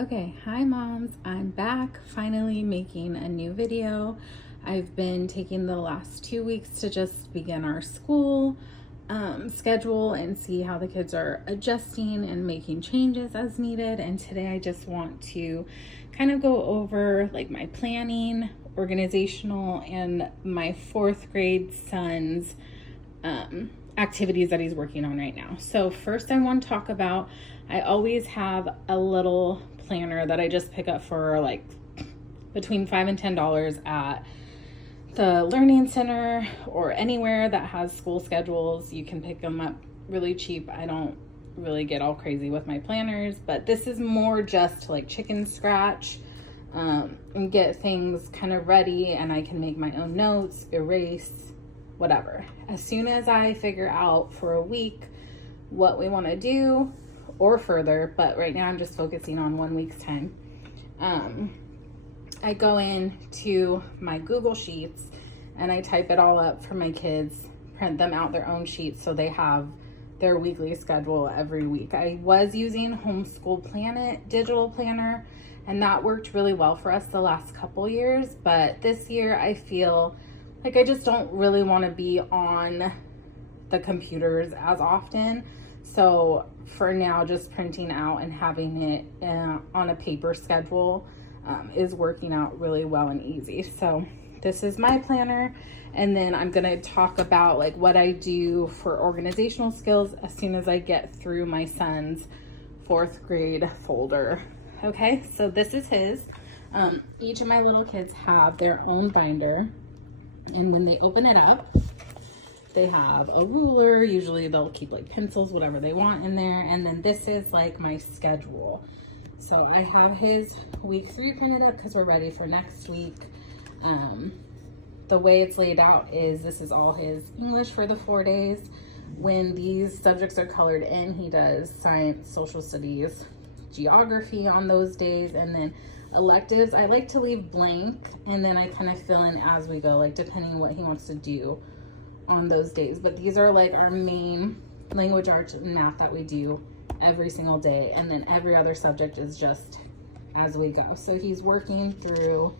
Okay, hi moms, I'm back finally making a new video. I've been taking the last 2 weeks to just begin our school schedule and see how the kids are adjusting and making changes as needed. And today I just want to kind of go over like my planning, organizational, and my 4th grade son's activities that he's working on right now. So first I want to talk about, I always have a little planner that I just pick up for like between $5 and $10 at the learning center or anywhere that has school schedules. You can pick them up really cheap. I don't really get all crazy with my planners, but this is more just to like chicken scratch and get things kind of ready, and I can make my own notes, erase, whatever. As soon as I figure out for a week what we want to do or further, but right now I'm just focusing on 1 week's time. I go into my Google Sheets and I type it all up for my kids, print them out their own sheets so they have their weekly schedule every week. I was using Homeschool Planet digital planner, and that worked really well for us the last couple years, but this year I feel like I just don't really want to be on the computers as often. So for now, just printing out and having it on a paper schedule is working out really well and easy. So this is my planner. And then I'm going to talk about like what I do for organizational skills as soon as I get through my son's 4th grade folder. Okay, so this is his. Each of my little kids have their own binder. And when they open it up, they have a ruler. Usually they'll keep like pencils, whatever they want in there. And then this is like my schedule. So I have his week 3 printed up because we're ready for next week. The way it's laid out is this is all his English for the 4 days. When these subjects are colored in, he does science, social studies, geography on those days, and then electives I like to leave blank, and then I kind of fill in as we go, like depending on what he wants to do on those days. But these are like our main language, arts, and math that we do every single day, and then every other subject is just as we go. So he's working through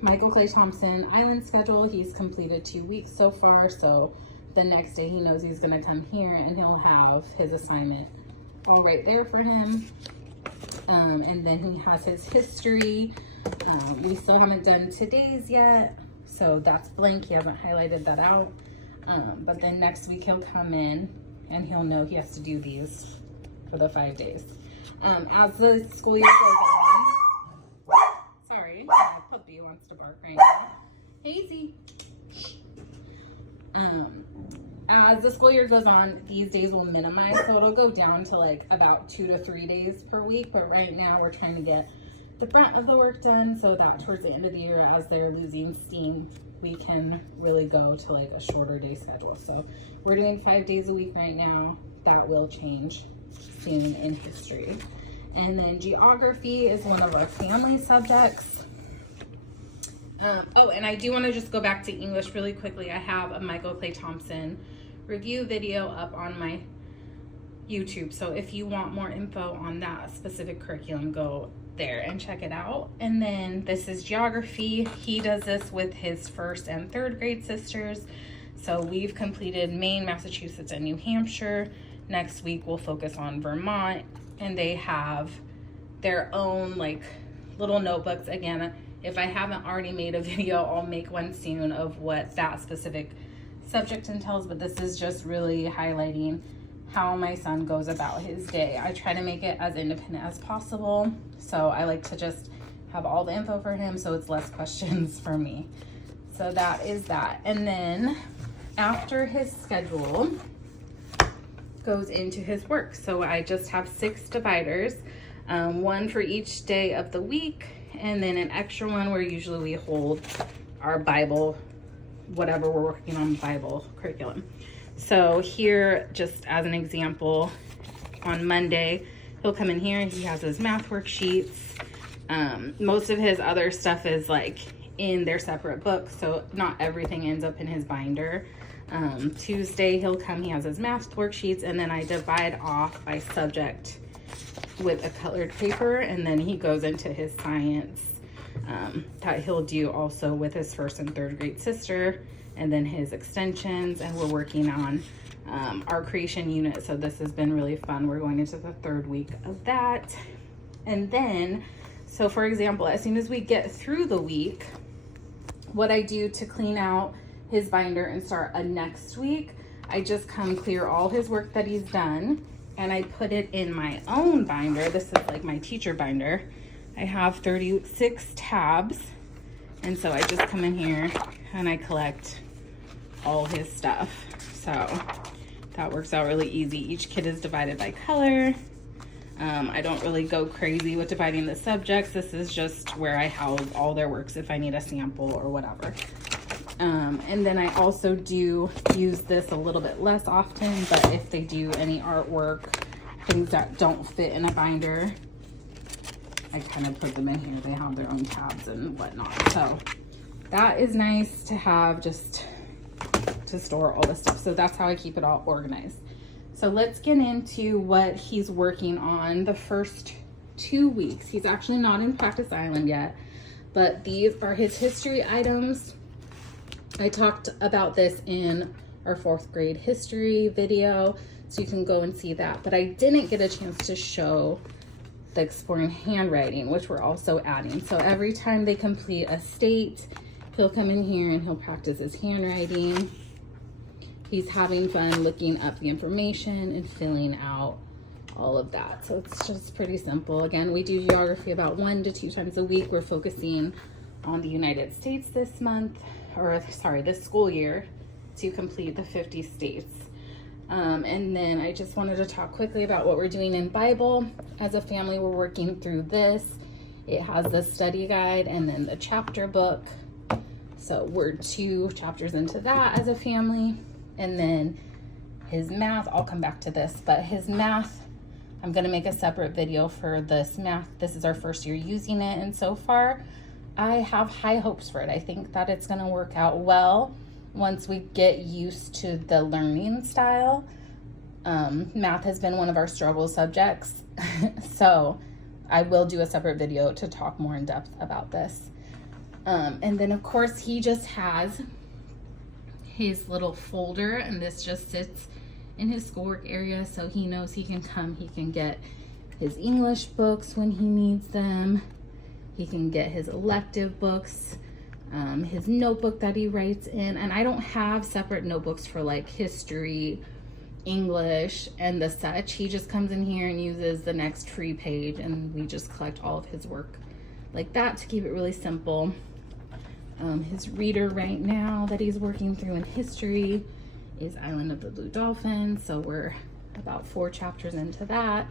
Michael Clay Thompson Island schedule. He's completed 2 weeks so far, so the next day he knows he's going to come here and he'll have his assignment all right there for him. And then he has his history. We still haven't done today's yet, so that's blank. He hasn't highlighted that out. But then next week he'll come in and he'll know he has to do these for the 5 days. As the school year goes on, sorry, my puppy wants to bark right now. Hazy. As the school year goes on, these days will minimize, so it'll go down to like about 2 to 3 days per week. But right now we're trying to get the brunt of the work done so that towards the end of the year, as they're losing steam, we can really go to like a shorter day schedule. So we're doing 5 days a week right now. That will change soon in history. And then geography is one of our family subjects. Oh, and I do want to just go back to English really quickly. I have a Michael Clay Thompson review video up on my YouTube. So if you want more info on that specific curriculum, go there and check it out. And then this is geography. He does this with his 1st and 3rd grade sisters. So we've completed Maine, Massachusetts, and New Hampshire. Next week we'll focus on Vermont, and they have their own like little notebooks. Again, if I haven't already made a video, I'll make one soon of what that specific subject entails, but this is just really highlighting how my son goes about his day. I try to make it as independent as possible, so I like to just have all the info for him so it's less questions for me. So that is that. And then after his schedule goes into his work. So I just have 6 dividers, one for each day of the week, and then an extra one where usually we hold our Bible, whatever we're working on, Bible curriculum. So here, just as an example, on Monday, he'll come in here and he has his math worksheets. Most of his other stuff is like in their separate books, so not everything ends up in his binder. Tuesday, he'll come, he has his math worksheets, and then I divide off by subject with a colored paper, and then he goes into his science that he'll do also with his 1st and 3rd grade sister, and then his extensions, and we're working on our creation unit. So this has been really fun. We're going into the 3rd week of that. And then, so for example, as soon as we get through the week, what I do to clean out his binder and start a next week, I just come clear all his work that he's done, and I put it in my own binder. This is like my teacher binder. I have 36 tabs, and so I just come in here and I collect all his stuff. So that works out really easy. Each kid is divided by color. I don't really go crazy with dividing the subjects. This is just where I house all their works if I need a sample or whatever. And then I also do use this a little bit less often, but if they do any artwork, things that don't fit in a binder, I kind of put them in here. They have their own tabs and whatnot. So that is nice to have, just to store all this stuff. So that's how I keep it all organized. So let's get into what he's working on the first 2 weeks. He's actually not in Practice Island yet, but these are his history items. I talked about this in our 4th grade history video, so you can go and see that. But I didn't get a chance to show the exploring handwriting, which we're also adding. So every time they complete a state, he'll come in here and he'll practice his handwriting. He's having fun looking up the information and filling out all of that. So it's just pretty simple. Again, we do geography about 1 to 2 times a week. We're focusing on the United States this month, or sorry, this school year, to complete the 50 states. And then I just wanted to talk quickly about what we're doing in Bible. As a family, we're working through this. It has the study guide and then the chapter book. So we're 2 chapters into that as a family. And then his math, I'll come back to this, but his math, I'm gonna make a separate video for this math. This is our 1st year using it, and so far I have high hopes for it. I think that it's gonna work out well once we get used to the learning style. Math has been one of our struggle subjects, so I will do a separate video to talk more in depth about this. And then of course he just has his little folder, and this just sits in his schoolwork area, so he knows he can come, he can get his English books when he needs them, he can get his elective books, his notebook that he writes in. And I don't have separate notebooks for like history, English, and the such. He just comes in here and uses the next free page, and we just collect all of his work like that to keep it really simple. His reader right now that he's working through in history is Island of the Blue Dolphin. So we're about 4 chapters into that.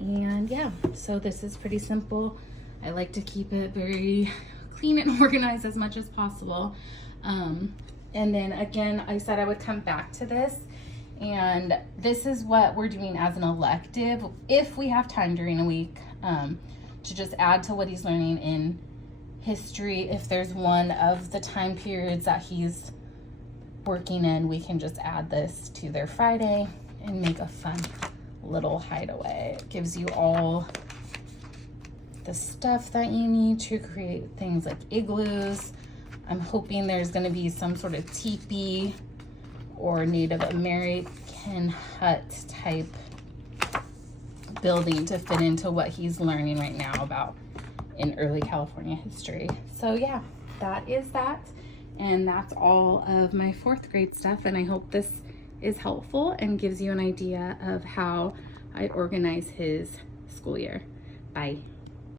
And yeah, so this is pretty simple. I like to keep it very clean and organized as much as possible. And then again, I said I would come back to this, and this is what we're doing as an elective, if we have time during a week, to just add to what he's learning in history. If there's one of the time periods that he's working in, we can just add this to their Friday and make a fun little hideaway. It gives you all the stuff that you need to create things like igloos. I'm hoping there's going to be some sort of teepee or Native American hut type building to fit into what he's learning right now about in early California history. So yeah, that is that. And that's all of my 4th grade stuff. And I hope this is helpful and gives you an idea of how I organize his school year. Bye.